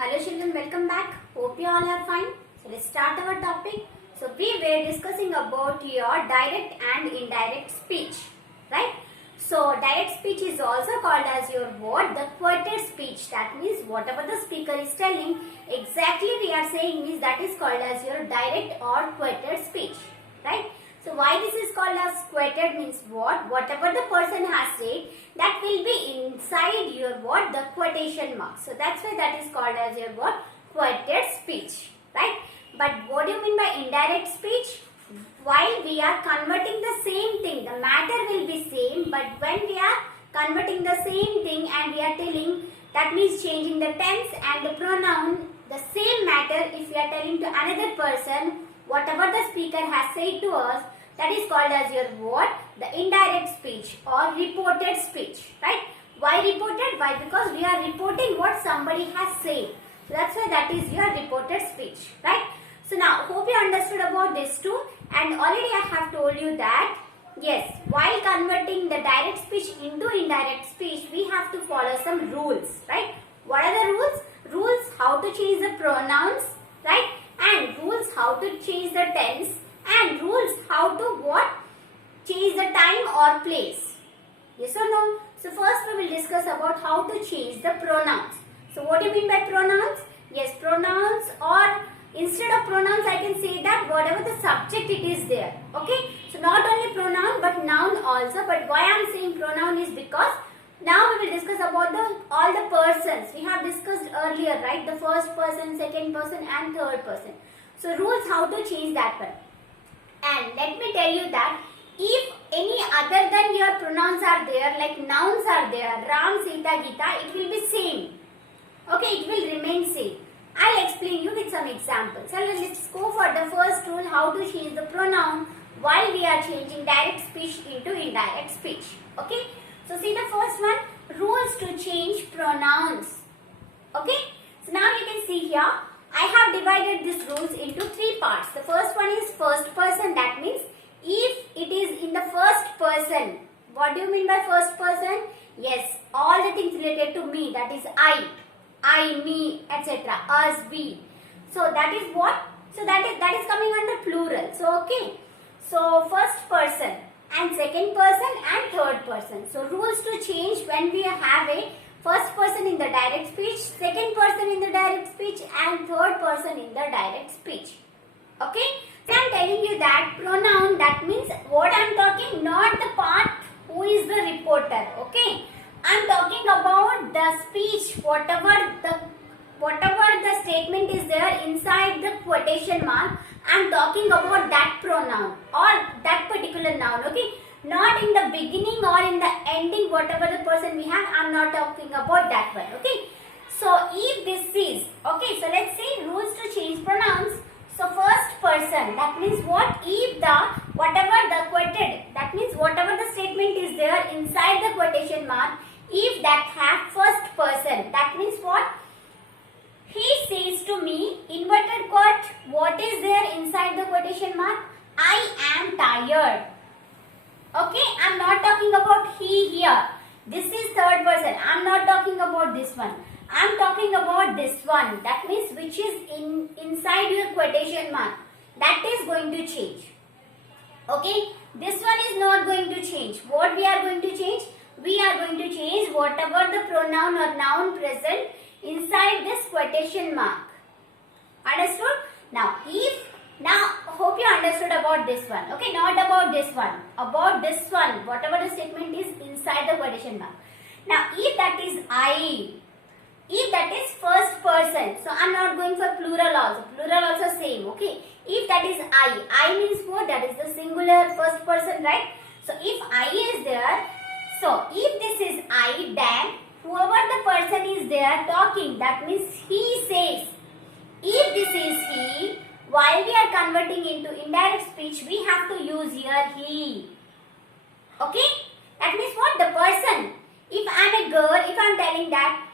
Hello children, welcome back. Hope you all are fine. So let's start our topic. So we were discussing about your direct and indirect speech, right? So direct speech is also called as your what? The quoted speech. That means whatever the speaker is telling, exactly we are saying is that is called as your direct or quoted speech, right? So why this is called as quoted means what? Whatever the person has said, that will be inside your what? The quotation mark. So that's why that is called as your what? Quoted speech, right? But what do you mean by indirect speech? While we are converting the same thing, the matter will be same, but when we are converting the same thing and we are telling, that means changing the tense and the pronoun, the same matter, if we are telling to another person, whatever the speaker has said to us, that is called as your what? The indirect speech or reported speech, right? Why reported? Why? Because we are reporting what somebody has said. So that's why that is your reported speech, right? So now, hope you understood about this too. And already I have told you that, yes, while converting the direct speech into indirect speech, we have to follow some rules, right? What are the rules? Rules how to change the pronouns, right? And rules how to change the tense, and rules how to what? Change the time or place. Yes or no? So first we will discuss about how to change the pronouns. So what do you mean by pronouns? Yes, pronouns, or instead of pronouns I can say that whatever the subject it is there. Okay. So not only pronoun but noun also. But why I am saying pronoun is because now we will discuss about all the persons. We have discussed earlier, right? The first person, second person and third person. So rules how to change that one. And let me tell you that if any other than your pronouns are there, like nouns are there, Ram, Sita, Gita, it will be same. Okay, it will remain same. I'll explain you with some examples. So let's go for the first rule, how to change the pronoun while we are changing direct speech into indirect speech. Okay. So see the first one, rules to change pronouns. Okay. So now you can see here, I have divided these rules into three parts. The first one is first person. That means if it is in the first person. What do you mean by first person? Yes, all the things related to me. That is I, me, etc. Us, we. So that is what? So that is coming under plural. So okay. So first person and second person and third person. So rules to change when we have a first person in the direct speech, second person in the direct speech and third person in the direct speech. Okay. So I am telling you that pronoun, that means what I am talking, not the part who is the reporter. Okay. I am talking about the speech, whatever the statement is there inside the quotation mark. I am talking about that pronoun or that particular noun. Okay. Not in the beginning or in the ending, whatever the person we have, I am not talking about that one. Okay. So if this is, okay, so let's see rules to change pronouns. So first person, that means what? If the, whatever the quoted, that means whatever the statement is there inside the quotation mark, if that have first person, that means what? He says to me, inverted quote, what is there inside the quotation mark? I am tired. Okay, I am not talking about he here. This is third person. I am not talking about this one. I am talking about this one. That means which is inside your quotation mark. That is going to change. Okay, this one is not going to change. What we are going to change? We are going to change whatever the pronoun or noun present inside this quotation mark. Understood? Now, hope you understood about this one. Okay, not about this one. About this one, whatever the statement is inside the quotation mark. Now, if that is I, if that is first person, so I am not going for plural also. Plural also same. Okay, if that is I means what? That is the singular first person, right? So, if I is there, so if this is I, then whoever the person is there talking, that means he says. If this is he, while we are converting into indirect speech, we have to use here he. Okay? That means what? The person. If I am a girl, if I am telling that,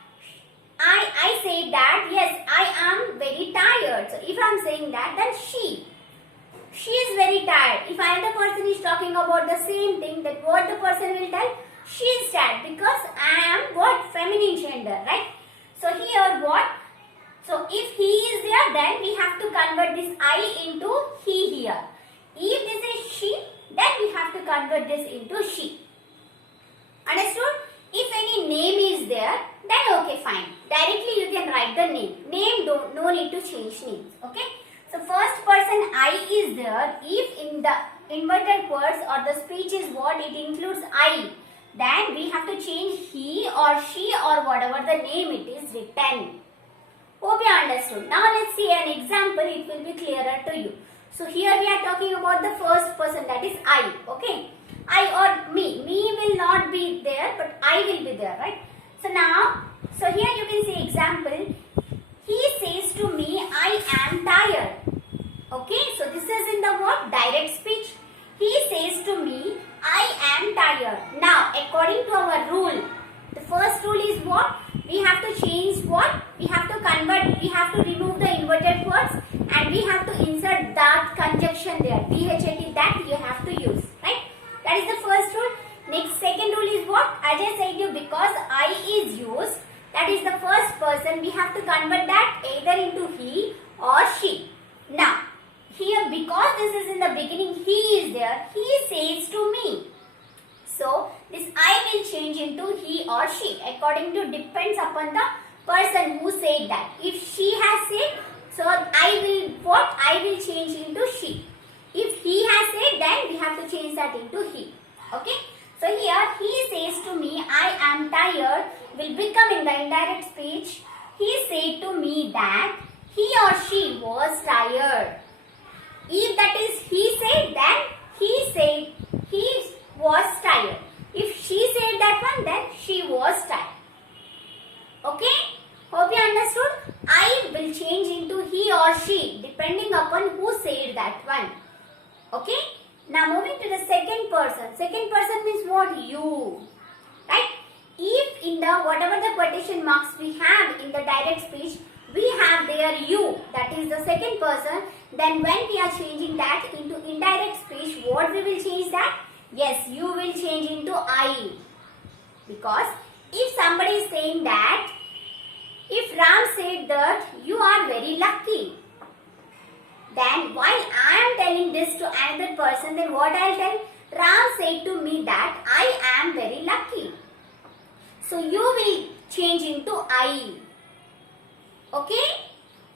I say that, yes, I am very tired. So if I am saying that, then she is very tired. If another person is talking about the same thing, then what the person will tell? She is tired, because I am what? Feminine gender, right? So here what? So if he is there, then we have to convert this I into he here. If this is she, then we have to convert this into she. Understood? If any name is there, then okay, fine. Directly you can write the name. Name, no need to change names. Okay? So first person I is there. If in the inverted words or the speech is what it includes I, then we have to change he or she or whatever the name it is written. Hope you understood. Now let's see an example. It will be clearer to you. So here we are talking about the first person, that is I. Okay? I or me. Me will not be there, but I will be there, right? So now, so here you can see example. He says to me, I am tired. Okay? So this is in the what? Direct speech. He says to me, I am tired. Now, according to our rule, the first rule is what? We have to change what? We have to convert, we have to remove the inverted words and we have to insert that conjunction there. DHAT, that you have to use, right? That is the first rule. Next, second rule is what? As I said you, because I is used, that is the first person, we have to convert that either into he or she. Now, here because this is in the beginning, he is there, he says to me. So, this I will change into he or she according to depends upon the person who said that. If she has said, so I will what? I will change into she. If he has said, then we have to change that into he. Okay? So here he says to me, I am tired will become in the indirect speech. He said to me that he or she was tired. If that is he said, then he said he was tired. If she said that one, then she was tired. Okay? Hope you understood. I will change into he or she depending upon who said that one. Okay? Now moving to the second person. Second person means what? You. Right? If in the whatever the quotation marks we have in the direct speech, we have there you, that is the second person, then when we are changing that into indirect speech, what we will change that? Yes, you will change into I. Because if somebody is saying that, if Ram said that you are very lucky, then while I am telling this to another person, then what I will tell? Ram said to me that I am very lucky. So you will change into I. Okay?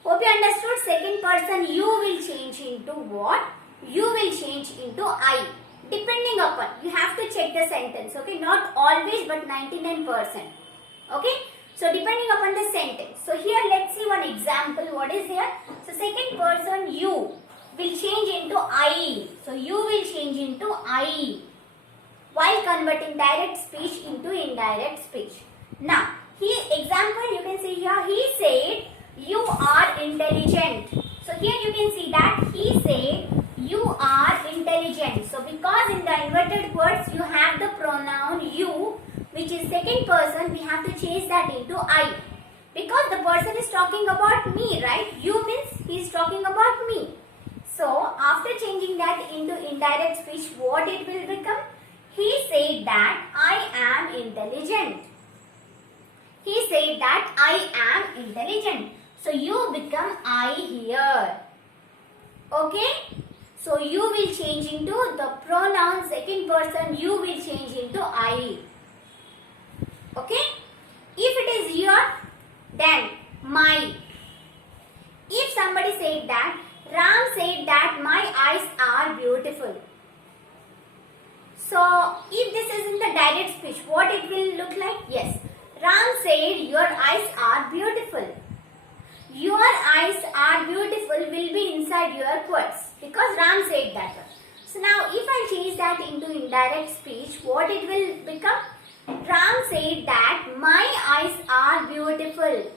Hope you understood. Second person you will change into what? You will change into I. Depending upon, you have to check the sentence. Okay? Not always but 99%. Okay? So depending upon the sentence. So here let's see one example. What is here? So second person you will change into I. So you will change into I while converting direct speech into indirect speech. Now, here example you can see here, he said you are intelligent. So here you can see that he said you are intelligent. So because in the inverted words you have the pronoun you, which is second person, we have to change that into I. Because the person is talking about me, right? You means he is talking about me. So after changing that into indirect speech, what it will become? He said that I am intelligent. He said that I am intelligent. So you become I here. Okay? So you will change into the pronoun second person, you will change into I. Okay? If it is your, then my. If somebody said that, Ram said that my eyes are beautiful. So, if this is in the direct speech, what it will look like? Yes. Ram said your eyes are beautiful. Your eyes are beautiful will be inside your quotes because Ram said that one. So now if I change that into indirect speech, what it will become? Ram said that my eyes are beautiful.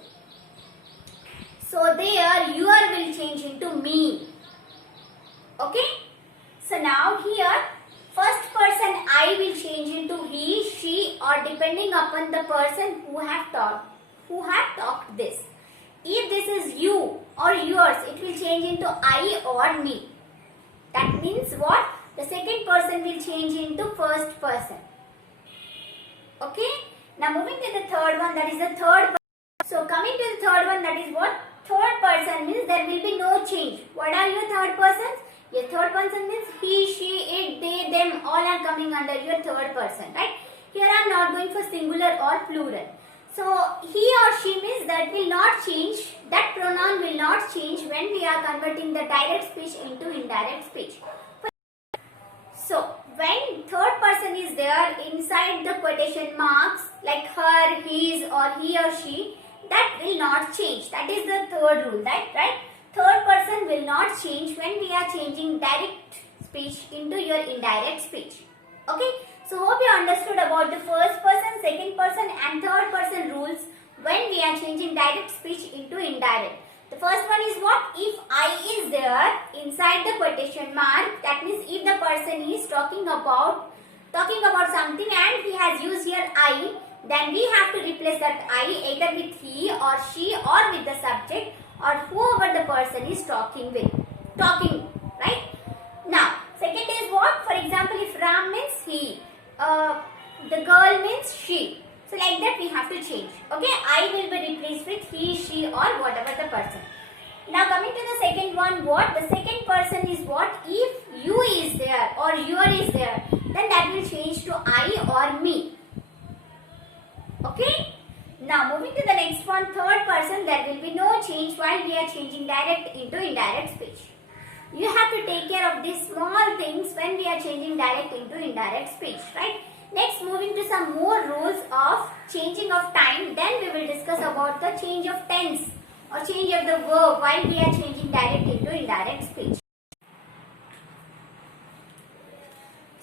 So there your will change into me. Okay? So now here first person I will change into he, she or depending upon the person who have talked this. If this is you or yours, it will change into I or me. That means what? The second person will change into first person. Okay? Now moving to the third one, that is the third person. So coming to the third one, that is what? person means there will be no change. What are your third persons? Your third person means he, she, it, they, them, all are coming under your third person, right? Here I am not going for singular or plural. So he or she means that will not change, that pronoun will not change when we are converting the direct speech into indirect speech. So when third person is there inside the quotation marks like her, his or he or she, that will not change. That is the third rule, right? Third person will not change when we are changing direct speech into your indirect speech. Okay? So hope you understood about the first person, second person and third person rules when we are changing direct speech into indirect. The first one is what? If I is there inside the quotation mark, that means if the person is talking about something and he has used here I, then we have to replace that I either with he or she or with the subject or whoever the person is talking, right? Now, second is what? For example, if Ram means he, the girl means she. So like that we have to change. Okay, I will be replaced with he, she or whatever the person. Now coming to the second one, what? The second person is what? If you is there or your is there, then that will change to I or me. Okay. Now moving to the next one, third person, there will be no change while we are changing direct into indirect speech. You have to take care of these small things when we are changing direct into indirect speech, right? Next, moving to some more rules of changing of time, then we will discuss about the change of tense or change of the verb while we are changing direct into indirect speech.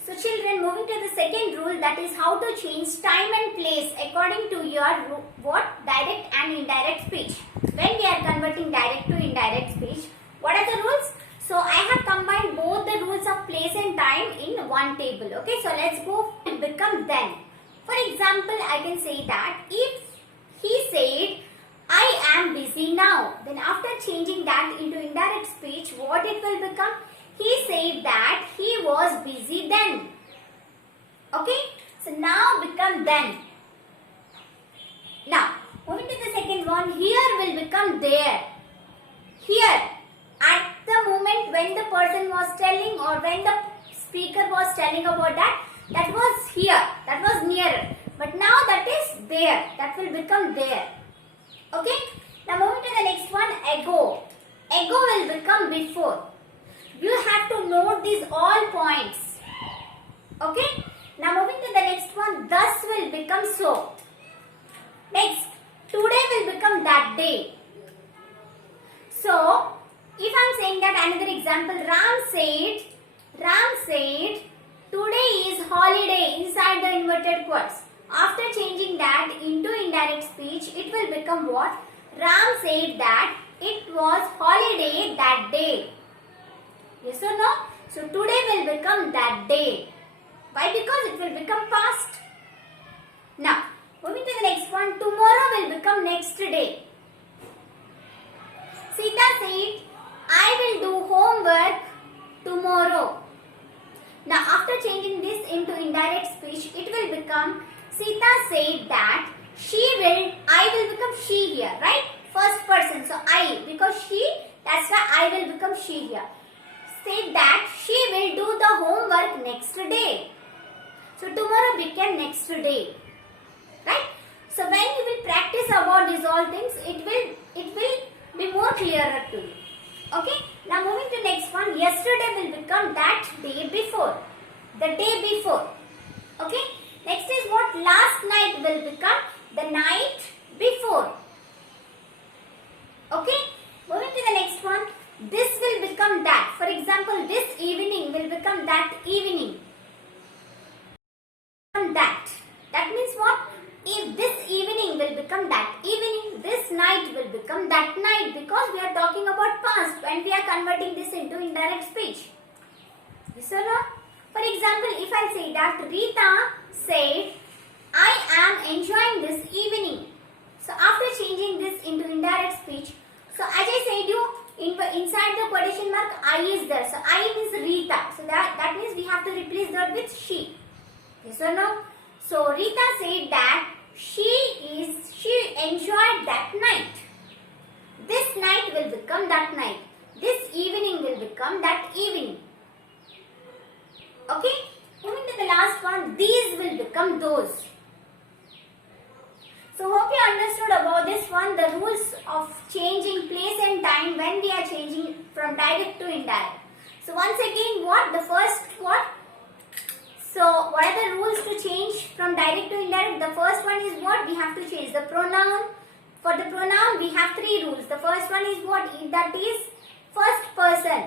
So children, moving to the second rule, that is how to change time and place according to your what? Direct and indirect speech. When we are converting direct to indirect speech, what are the rules? So I have combined both the rules of place and time in one table. Okay, so let's go and become then. For example, I can say that if he said, I am busy now, then after changing that into indirect speech, what it will become? He said that he was busy then. Okay, so now become then. Now, moving to the second one, here will become there. Here, at the moment when the person was telling or when the speaker was telling about that, that was here, that was nearer. But now that is there, that will become there. Okay, now moving to the next one, ago. Ago will become before. You have to note these all points. Okay, now moving to the next one, thus will become so. Next, today will become that day. So, if I am saying that another example, Ram said, today is holiday inside the inverted quotes. After changing that into indirect speech, it will become what? Ram said that it was holiday that day. Yes or no? So today will become that day. Why? Because it will become past. Now, moving to the next one, tomorrow will become next day. Sita said, I will do homework tomorrow. Now, after changing this into indirect speech, it will become Sita said that I will become she here, right? First person, so I, because she, that's why I will become she here. Said that she will do the homework next day. So, tomorrow became next day, right? So, when you will practice about these all things, it will be more clearer to you. Okay, now moving to next one, yesterday will become that day before, the day before. Okay, next is what? Last night will become the night before. Okay, moving to the next one, this will become that. For example, this evening will become that evening. That means what? If this evening will become that evening, this night will become that night, because we are talking about past when we are converting this into indirect speech. Yes or no? For example, if I say that Rita said, I am enjoying this evening. So after changing this into indirect speech, so as I said you, inside the quotation mark, I is there. So I means Rita. So that means we have to replace that with she. Yes or no? So Rita said that she enjoyed that night. This night will become become that night. This evening will become that evening. Okay? Moving to the last one, these will become those. So hope you understood about this one, the rules of changing place and time when we are changing from direct to indirect. So once again, what? The first what? So what are the rules to change from direct to indirect? The first one is what? We have to change the pronoun. For the pronoun, we have three rules. The first one is what? That is first person,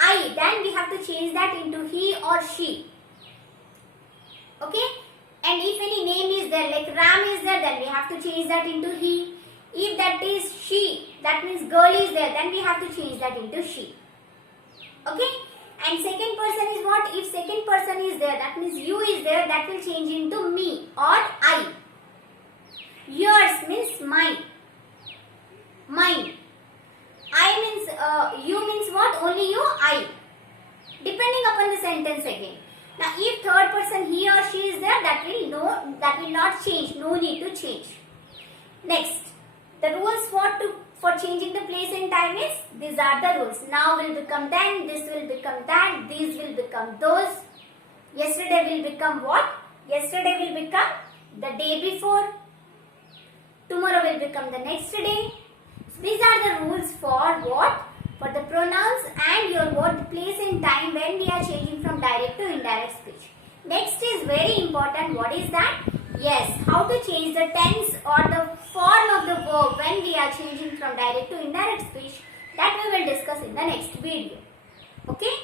I. Then we have to change that into he or she. Okay? And if any name is there, like Ram is there, then we have to change that into he. If that is she, that means girl is there, then we have to change that into she. Okay? And second person is what? If second person is there, that means you is there, that will change into me or I. Yours means mine. Mine. I means, you means what? Only you, I. Depending upon the sentence again. Now, if third person he or she is there, that will not change. No need to change. Next, the rules for changing the place and time is, these are the rules. Now will become then, this will become that, these will become those. Yesterday will become what? Yesterday will become the day before. Tomorrow will become the next day. So these are the rules for what? For the pronouns and your what? Place and time when we are changing from direct to indirect speech. Next is very important. What is that? Yes, how to change the tense or the form of the verb when we are changing from direct to indirect speech. That we will discuss in the next video. Okay?